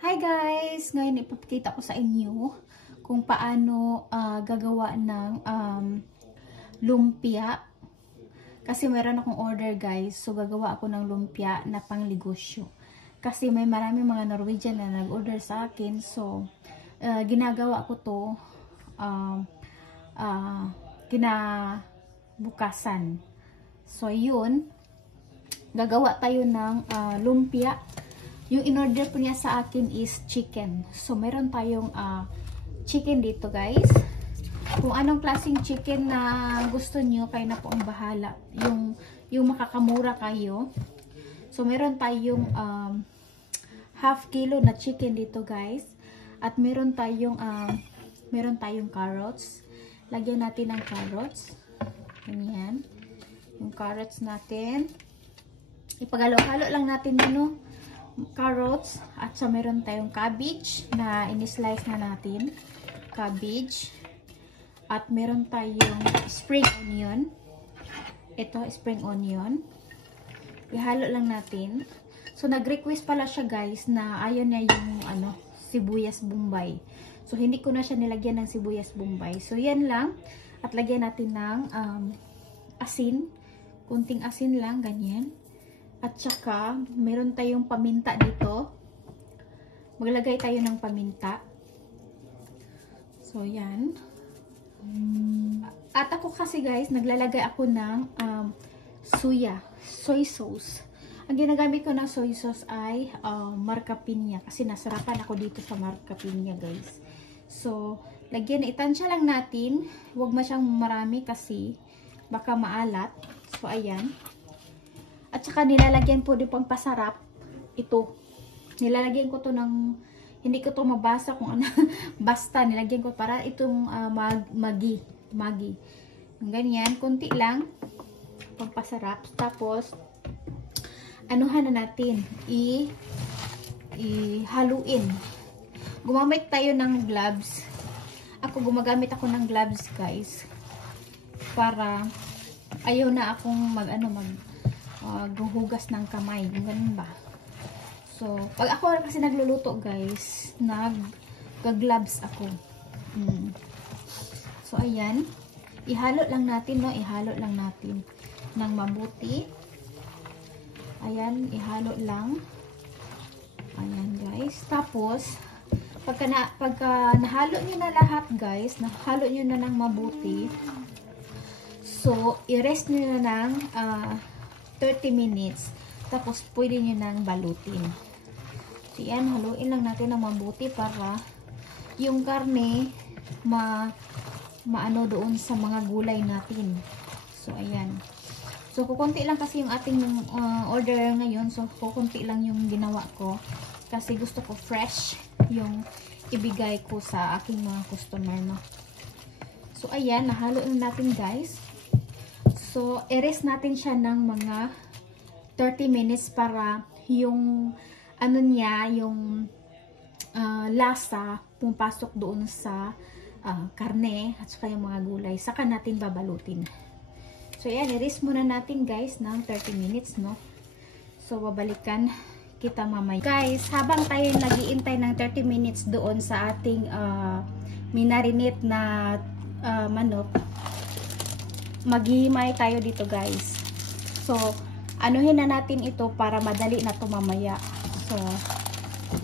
Hi guys! Ngayon ipapakita ko sa inyo kung paano gagawa ng lumpia. Kasi meron akong order guys. So gagawa ako ng lumpia na pangligosyo. Kasi may maraming mga Norwegian na nag-order sa akin. So ginagawa ko to kinabukasan. So yun, gagawa tayo ng lumpia. Yung in-order po niya sa akin is chicken. So, meron tayong chicken dito, guys. Kung anong klaseng chicken na gusto niyo, kayo na po ang bahala. Yung makakamura kayo. So, meron tayong half kilo na chicken dito, guys. At meron tayong carrots. Lagyan natin ng carrots. Ganyan. Yung carrots natin. Ipagalo-halo lang natin yun, carrots, at so meron tayong cabbage na in-slice na natin, cabbage, at meron tayong spring onion. Ito, spring onion. Ihalo lang natin. So nag-request pala siya guys na ayaw niya yung sibuyas bombay. So hindi ko na siya nilagyan ng sibuyas bombay. So yan lang. At lagyan natin ng asin. Kunting asin lang, ganyan. At saka, meron tayong paminta dito. Maglagay tayo ng paminta. So, yan. At ako kasi guys, naglalagay ako ng soy sauce. Ang ginagamit ko ng soy sauce ay Marca Piña. Kasi nasarapan ako dito sa Marca Piña guys. So, itansya lang natin. Huwag masyang marami kasi baka maalat. So, ayan. At saka nilalagyan po din pang pasarap ito. Nilalagyan ko to ng, hindi ko to mabasa kung ano, basta nilagyan ko para itong magi. Ganyan, konti lang pang pasarap. Tapos anuhan na natin, ihaluin. Gumamit tayo ng gloves. Gumagamit ako ng gloves guys. Para ayaw na akong guhugas ng kamay, ganun ba? So, pag ako kasi nagluluto guys, nag-gloves ako. So, ayan. Ihalo lang natin, no? Ihalo lang natin ng mabuti. Ayan, ihalo lang. Ayan guys. Tapos, pagka nahalo nyo na lahat guys, nahalo nyo na ng mabuti, so, i-rest nyo na ng 30 minutes. Tapos, pwede nyo nang balutin. So, yan. Haluin lang natin ng mabuti para yung karne maano doon sa mga gulay natin. So, ayan. So, kukunti lang kasi yung ating order ngayon. So, kukunti lang yung ginawa ko. Kasi gusto ko fresh yung ibigay ko sa aking mga customer, no? So, ayan. Nahalo na natin, guys. So, i-rest natin siya ng mga 30 minutes para yung yung lasa pumapasok doon sa karne at saka yung mga gulay. Saka natin babalutin. So, ayan, i-rest muna natin guys ng 30 minutes, no? So, babalikan kita mamaya. Guys, habang tayo nag-iintay ng 30 minutes doon sa ating minarinate na manok, maghihimay tayo dito guys. So, anuhin na natin ito para madali na ito mamaya. So,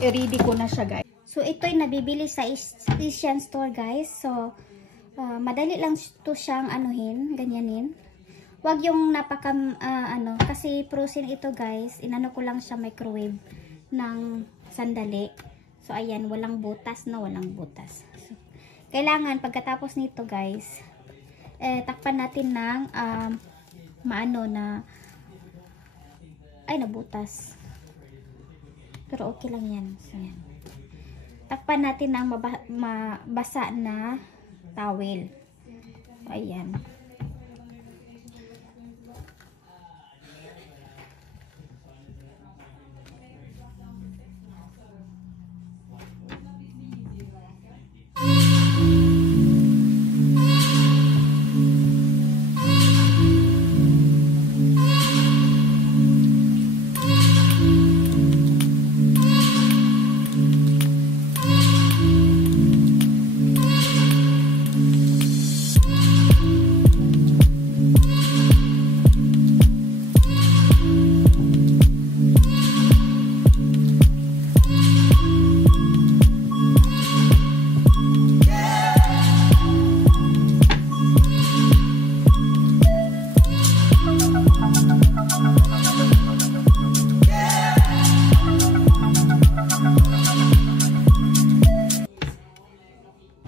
i-ready ko na siya guys. So, ito'y nabibili sa Asian store guys. So, madali lang ito siyang anuhin, ganyanin. Huwag yung kasi frozen ito guys. Inano ko lang siya microwave ng sandali. So, ayan, walang butas na, walang butas. So, kailangan pagkatapos nito guys, takpan natin ng nabutas. Pero okay lang yan. So, yan. Takpan natin ng mabasa na towel. So, ayan.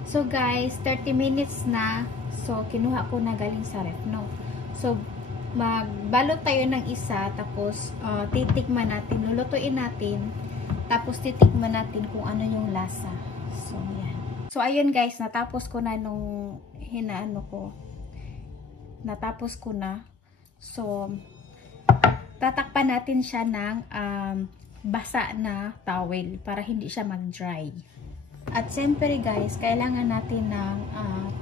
So guys, 30 minutes na. So kinuha ko na galing sa ref, no. So magbalot tayo ng isa, tapos titikman natin, lulutuin natin, tapos titikman natin kung ano yung lasa. So yan. So ayun guys, natapos ko na nung hinaano ko. Natapos ko na. So tatakpan natin siya ng basa na towel para hindi siya mag-dry. At siyempre guys, kailangan natin ng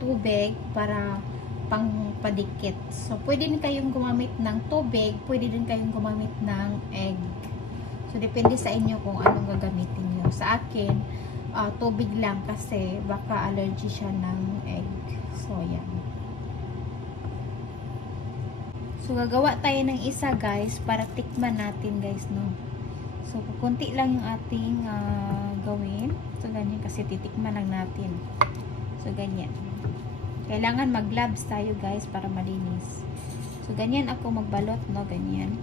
tubig para pang padikit. So pwede din kayong gumamit ng tubig, pwede din kayong gumamit ng egg. So depende sa inyo kung anong gagamitin nyo. Sa akin, tubig lang kasi baka allergy siya ng egg. So yan. So gagawa tayo ng isa guys para tikman natin guys, no. So kunti lang yung ating gawin. So ganyan kasi titikman lang natin. So ganyan. Kailangan mag-gloves tayo guys para malinis. So ganyan ako magbalot, no, ganyan.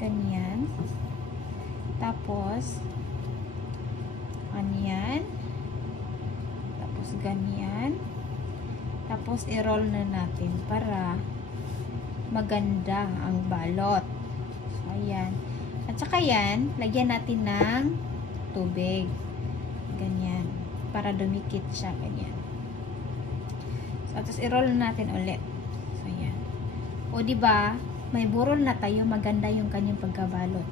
Ganyan. Tapos ganyan. Tapos ganyan. Tapos i-roll na natin para maganda ang balot. So, ayan. At saka yan, lagyan natin ng tubig. Ganyan. Para dumikit siya. Ganyan. So, tapos i-roll natin ulit. So, ayan. O, diba, may burol na tayo. Maganda yung kanyang pagkabalot.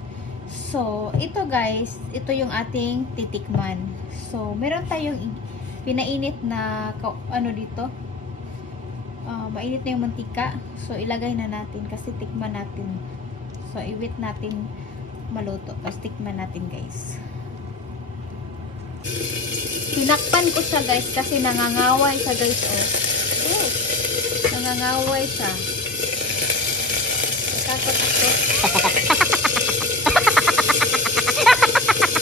So, ito guys, ito yung ating titikman. So, meron tayong pinainit na, ano dito, mainit na yung mantika. So, ilagay na natin kasi tikman natin. So, i-wait natin maluto. Tapos, tikman natin, guys. Tinakpan ko siya, guys, kasi nangangaway siya, guys. Oh. Nangangaway siya. Natakot ako.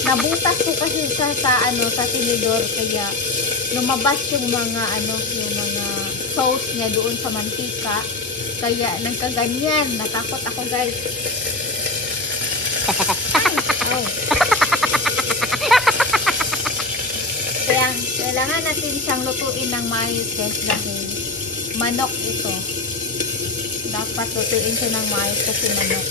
Nabutas ko kasi siya sa tinidor. Kaya, lumabas yung mga, yung mga sauce niya doon sa mantika. Kaya nagkaganyan. Natakot ako guys. Ay, kaya kailangan natin siyang lutuin ng maayos guys dahil manok ito. Dapat lutuin siya ng maayos kasi manok.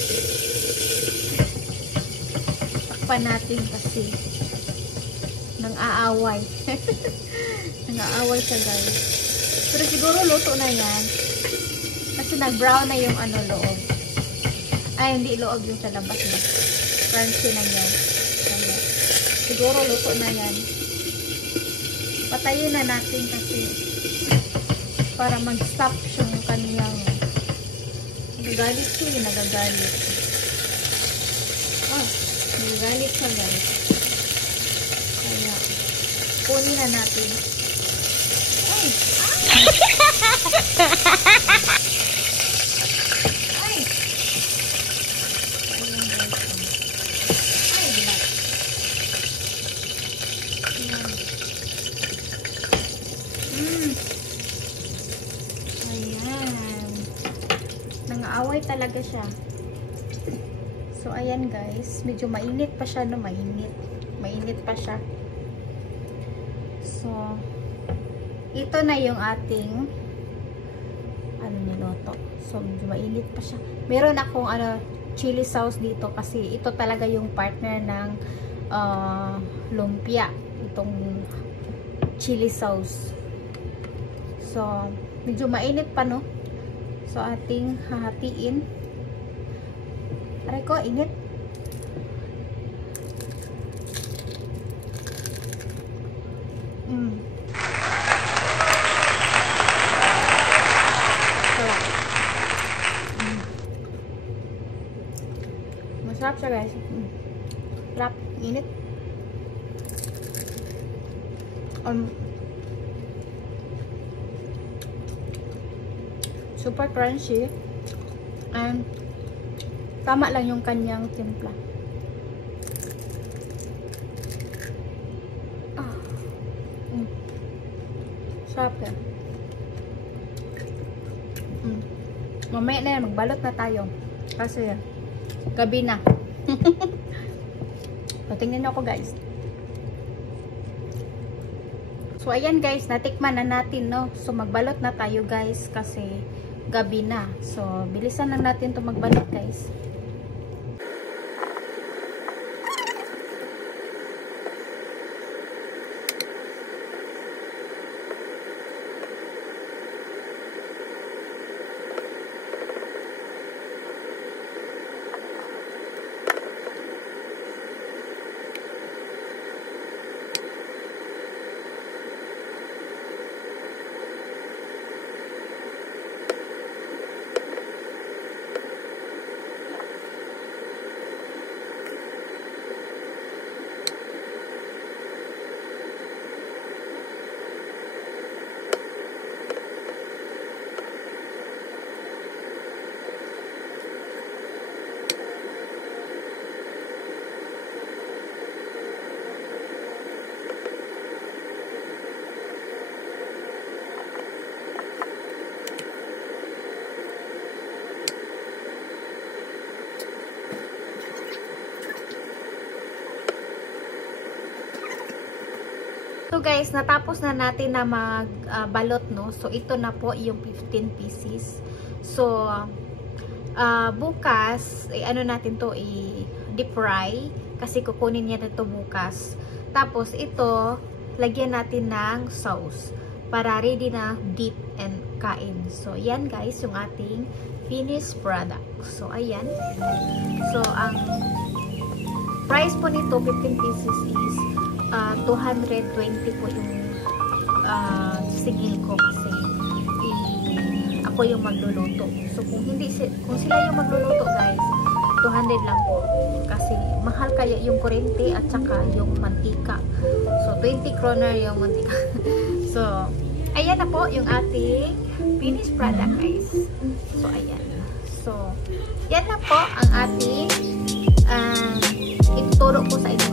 Takpan natin kasi nang aaway. Nang aaway siya guys. Pero siguro luto na yan. Kasi nag-brown na yung loob. Ay, hindi loob yung sa labas na. Crunchy na yan. Siguro luto na yan. Patayin na natin kasi para mag-stop yung kaniyang nagagalit siya yung nagagalit. Oh, nagagalit siya guys. Kaya, kunin na natin. Ay! Ay! Ay, diba? Ayan. Nangaaway talaga siya. So, ayan guys. Medyo mainit pa siya, no? Mainit. Mainit pa siya. So, ito na yung ating niloto. So, medyo mainit pa siya. Meron akong chili sauce dito kasi ito talaga yung partner ng lumpia. Itong chili sauce. So, medyo mainit pa, no? So, ating hahatiin. Aray ko, init. Masarap siya guys. Sarap. Init. Super crunchy. And tama lang yung kanyang timpla. Sarap yan. Mamaya na yan, magbalot na tayo. Kasi gabi na. So, tingnan nyo ako guys. So, So, ayan guys, natikman na natin, no? So, magbalot na tayo guys kasi gabi na. So, bilisan na natin to magbalot guys. So guys, natapos na natin na magbalot, no? So ito na po yung 15 pieces. So bukas, ano natin to, i-deep fry kasi kukunin niya dito bukas. Tapos ito, lagyan natin ng sauce para ready na dip and kain. So yan guys, yung ating finished product. So ayan. So ang price po nito, 15 pieces is 220 po yung sigil ko kasi ako yung magluluto. So kung sila yung magluluto guys, 200 lang po kasi mahal kaya yung kuryente at saka yung mantika. So 20 kroner yung mantika. So ayan na po yung ating finished product guys. So ayan. So yan na po ang ating ituturo ko sa inyo